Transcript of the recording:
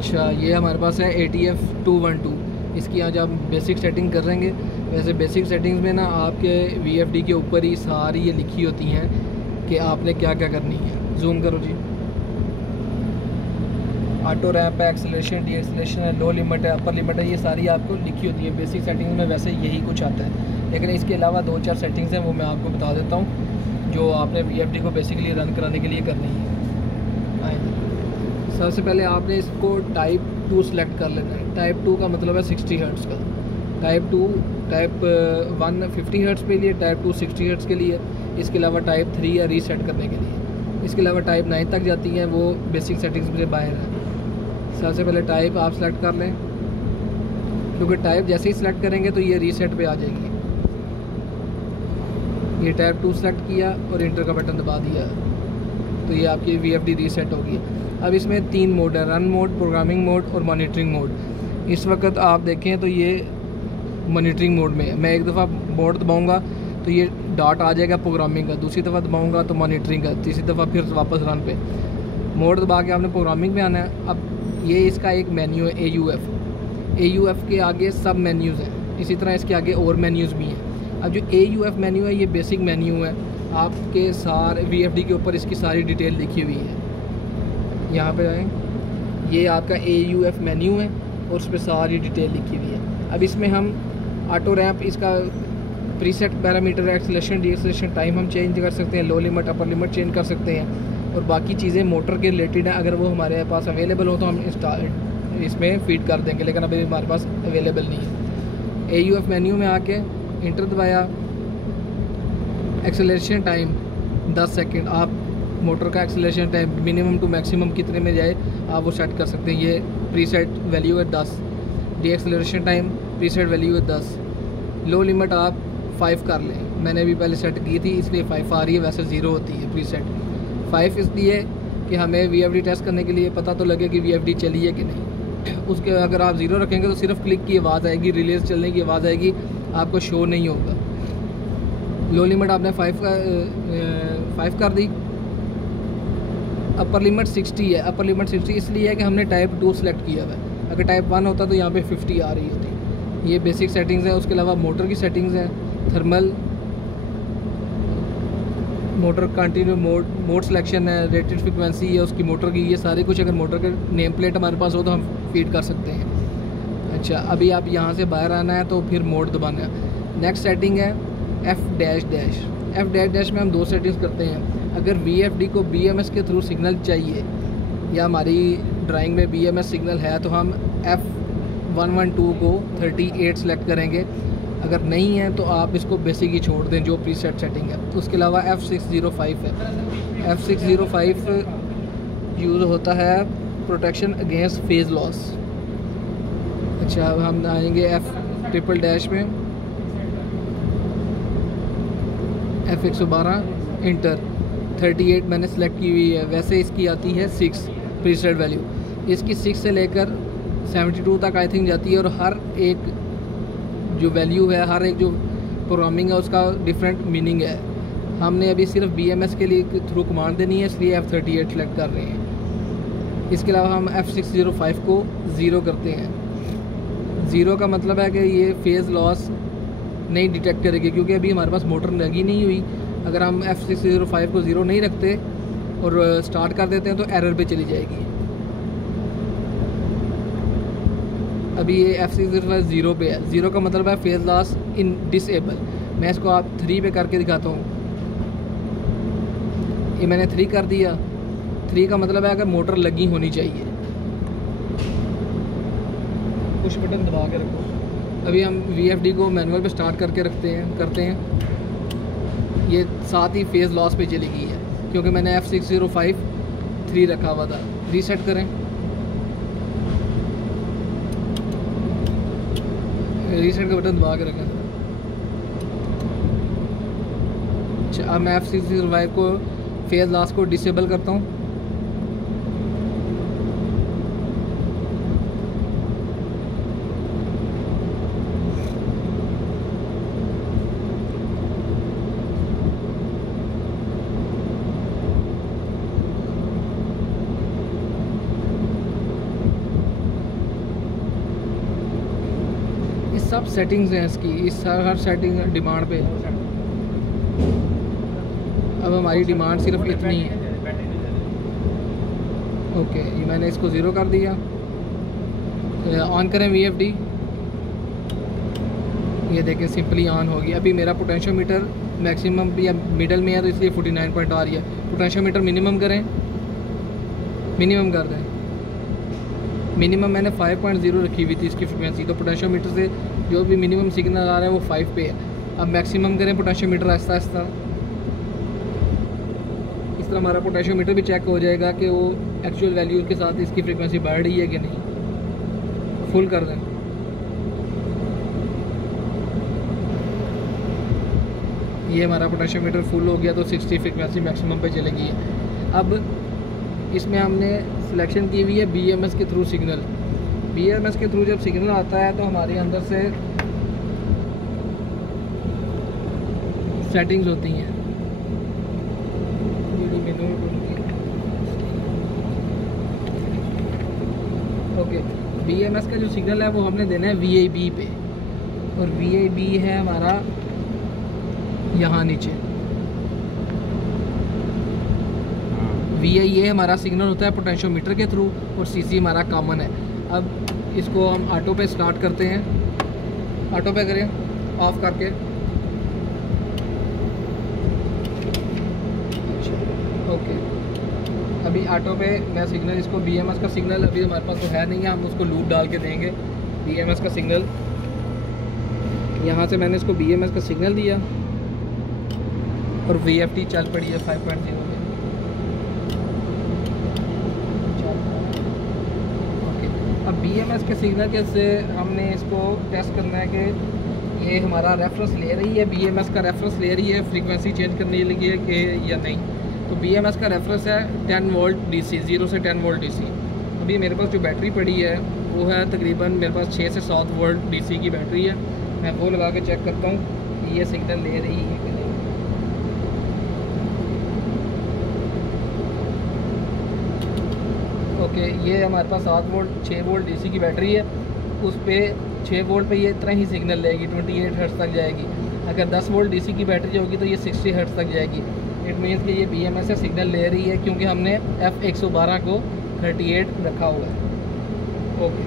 अच्छा, ये हमारे पास है ATF 212। इसकी आज आप बेसिक सेटिंग कर देंगे। वैसे बेसिक सेटिंग्स में ना आपके VFD के ऊपर ही सारी ये लिखी होती हैं कि आपने क्या क्या करनी है। जूम करो जी। ऑटो रैंप है, एक्सेलरेशन, डी एक्सेलरेशन है, लो लिमिट है, अपर लिमिट है, ये सारी आपको लिखी होती है बेसिक सेटिंग्स में। वैसे यही कुछ आता है, लेकिन इसके अलावा 2-4 सेटिंग्स हैं, वो मैं आपको बता देता हूँ जो आपने VFD को बेसिकली रन कराने के लिए करनी है। सबसे पहले आपने इसको टाइप 2 सेलेक्ट कर लेना है। टाइप 2 का मतलब है 60 हर्ट्ज़ का। टाइप 1 50 हर्ट्ज़ के लिए, टाइप 2 60 हर्ट्ज़ के लिए। इसके अलावा टाइप 3 या रीसेट करने के लिए। इसके अलावा टाइप 9 तक जाती हैं, वो बेसिक सेटिंग्स से बाहर है। सबसे पहले टाइप आप सेलेक्ट कर लें, क्योंकि टाइप जैसे ही सिलेक्ट करेंगे तो ये रीसेट पे आ जाएगी। ये टाइप 2 सेलेक्ट किया और इंटर का बटन दबा दिया तो ये आपकी VFD रीसेट होगी। अब इसमें 3 मोड है, रन मोड, प्रोग्रामिंग मोड और मॉनिटरिंग मोड। इस वक्त आप देखें तो ये मॉनिटरिंग मोड में है। मैं एक दफ़ा मोड दबाऊंगा तो ये डॉट आ जाएगा प्रोग्रामिंग का, दूसरी दफ़ा दबाऊंगा तो मॉनिटरिंग का, तीसरी दफ़ा फिर वापस रन पे। मोड दबा के आपने प्रोग्रामिंग में आना है। अब ये इसका एक मेन्यू है AUF के आगे सब मेन्यूज़ हैं, इसी तरह इसके आगे और मेन्यूज़ भी हैं। अब जो AUF मेन्यू है ये बेसिक मेन्यू है, आपके सारे VFD के ऊपर इसकी सारी डिटेल लिखी हुई है। यहाँ पे आए, ये आपका AUF मेन्यू है और उस पर सारी डिटेल लिखी हुई है। अब इसमें हम ऑटो रैंप, इसका preset parameter, acceleration, D acceleration, time हम चेंज कर सकते हैं, लो लिमिट, अपर लिमिट चेंज कर सकते हैं, और बाकी चीज़ें मोटर के रिलेटेड हैं। अगर वो हमारे पास अवेलेबल हो तो हम इसमें फीड कर देंगे, लेकिन अभी हमारे पास अवेलेबल नहीं है। AUF मेन्यू में आके इंटर दबाया, एक्सेलरेशन टाइम 10 सेकंड, आप मोटर का acceleration time minimum to maximum कितने में जाए आप वो सेट कर सकते हैं। ये प्रीसेट वैल्यू है 10। D acceleration time preset value है 10। लो लिमिट आप 5 कर लें, मैंने भी पहले सेट की थी इसलिए 5 आ रही है, वैसे 0 होती है प्रीसेट। 5 इसलिए कि हमें VFD टेस्ट करने के लिए पता तो लगे कि VFD चली है कि नहीं। उसके अगर आप 0 रखेंगे तो सिर्फ क्लिक की आवाज़ आएगी, रिलेज चलने की आवाज़ आएगी, आपको शो नहीं होगा। लो लिमिट आपने 5 कर दी। अपर लिमिट 60 है। अपर लिमिट 60 इसलिए है कि हमने टाइप 2 सेलेक्ट किया हुआ है। अगर टाइप 1 होता तो यहाँ पे 50 आ रही होती। ये बेसिक सेटिंग्स है। उसके अलावा मोटर की सेटिंग्स है, thermal, motor continue mode selection है, रेटेड फ्रिक्वेंसी है उसकी मोटर की, ये सारे कुछ अगर मोटर के नेम प्लेट हमारे पास हो तो हम फीड कर सकते हैं। अच्छा, अभी आप यहाँ से बाहर आना है तो फिर मोड दबाना है। नेक्स्ट सेटिंग है F-। में हम 2 सेटिंग्स करते हैं। अगर VFD को BMS के थ्रू सिग्नल चाहिए या हमारी ड्राइंग में BMS सिग्नल है तो हम F112 को 38 सेलेक्ट करेंगे। अगर नहीं है तो आप इसको बेसिक ही छोड़ दें जो प्रीसेट सेटिंग है। उसके अलावा F605 है। F605 यूज़ होता है प्रोटेक्शन अगेंस्ट फेज़ लॉस। अच्छा, अब हम आएंगे F" में, F112 इंटर। 38 मैंने सेलेक्ट की हुई है। वैसे इसकी आती है 6 प्रीसेट वैल्यू। इसकी 6 से लेकर 72 तक आई थिंक जाती है, और हर एक जो वैल्यू है, हर एक जो प्रोग्रामिंग है उसका डिफरेंट मीनिंग है। हमने अभी सिर्फ BMS के लिए थ्रू कमांड देनी है, इसलिए F38 सेलेक्ट कर रहे हैं। इसके अलावा हम F605 को 0 करते हैं। 0 का मतलब है कि ये फेज़ लॉस नहीं डिटेक्ट करेगी, क्योंकि अभी हमारे पास मोटर लगी नहीं हुई। अगर हम F605 को 0 नहीं रखते और स्टार्ट कर देते हैं तो एरर पे चली जाएगी। अभी ये F605 0 पे है। 0 का मतलब है फेज़ लॉस इन डिसेबल। मैं इसको आप 3 पे करके दिखाता हूँ। ये मैंने 3 कर दिया। 3 का मतलब है अगर मोटर लगी होनी चाहिए। पुश बटन दबा के रखो। अभी हम VFD को मैनुअल पे स्टार्ट करके करते हैं। ये साथ ही फेज़ लॉस पे चली गई है, क्योंकि मैंने F605 3 रखा हुआ था। रीसेट करें। रीसेट का बटन दबा के रखें। अच्छा, अब मैं F605 को फेज़ लॉस को डिसेबल करता हूँ। सब सेटिंग्स हैं इसकी, इस हर सेटिंग डिमांड पे। अब हमारी डिमांड सिर्फ इतनी है। ओके, ये मैंने इसको ज़ीरो कर दिया। ऑन करें VFD, ये देखें सिंपली ऑन होगी। अभी मेरा पोटेंशियोमीटर मैक्सिमम या मिडल में है तो इसलिए 49 पॉइंट आ रही है। पोटेंशियोमीटर मिनिमम करें, मिनिमम कर दें। मिनिमम मैंने 5.0 रखी हुई थी इसकी फ्रिक्वेंसी, तो पोटेंशियोमीटर से जो भी मिनिमम सिग्नल आ रहा है वो 5 पे है। अब मैक्सिमम करें पोटेंशियोमीटर आहिस्ता आहिस्ता, इस तरह हमारा पोटेंशियोमीटर भी चेक हो जाएगा कि वो एक्चुअल वैल्यू के साथ इसकी फ्रिक्वेंसी बढ़ रही है कि नहीं। फुल कर दें। ये हमारा पोटेंशियोमीटर फुल हो गया तो 60 फ्रिक्वेंसी मैक्सिमम पे चलेगी। अब इसमें हमने सिलेक्शन की हुई है BMS के थ्रू सिग्नल। BMS के थ्रू जब सिग्नल आता है तो हमारे अंदर से सेटिंग्स होती हैं। ओके, BMS का जो सिग्नल है वो हमने देना है VIB पे, और VIB है हमारा यहाँ नीचे। VIA हमारा सिग्नल होता है पोटेंशियोमीटर के थ्रू, और CC हमारा कॉमन है। अब इसको हम ऑटो पे स्टार्ट करते हैं। ऑटो पे करें ऑफ करके। ओके, अभी ऑटो पे मैं सिग्नल इसको BMS का सिग्नल अभी हमारे पास तो है नहीं है, हम उसको लूप डाल के देंगे BMS का सिग्नल। यहाँ से मैंने इसको BMS का सिग्नल दिया और VFD चल पड़ी है 5.0 में। ओके, अब BMS के सिग्नल के से हमने इसको टेस्ट करना है कि ये हमारा रेफरेंस ले रही है, BMS का रेफरेंस ले रही है फ्रीक्वेंसी चेंज करने के लिए कि या नहीं। तो BMS का रेफरेंस है 10 वोल्ट DC, 0 से 10 वोल्ट DC। अभी मेरे पास जो बैटरी पड़ी है वो है तकरीबन मेरे पास 6 से 7 वोल्ट DC की बैटरी है। मैं वो लगा के चेक करता हूँ कि ये सिग्नल ले रही है कि नहीं। ओके, ये हमारे पास 7 वोल्ट 6 वोल्ट DC की बैटरी है। उस पर 6 वोल्ट पे ये इतना ही सिग्नल लेगी, 28 हर्ट्ज़ तक जाएगी। अगर 10 वोल्ट DC की बैटरी होगी तो ये 60 हर्ट्ज़ तक जाएगी। इट मीन्स कि ये BMS से सिग्नल ले रही है, क्योंकि हमने F112 को 38 रखा हुआ है। ओके।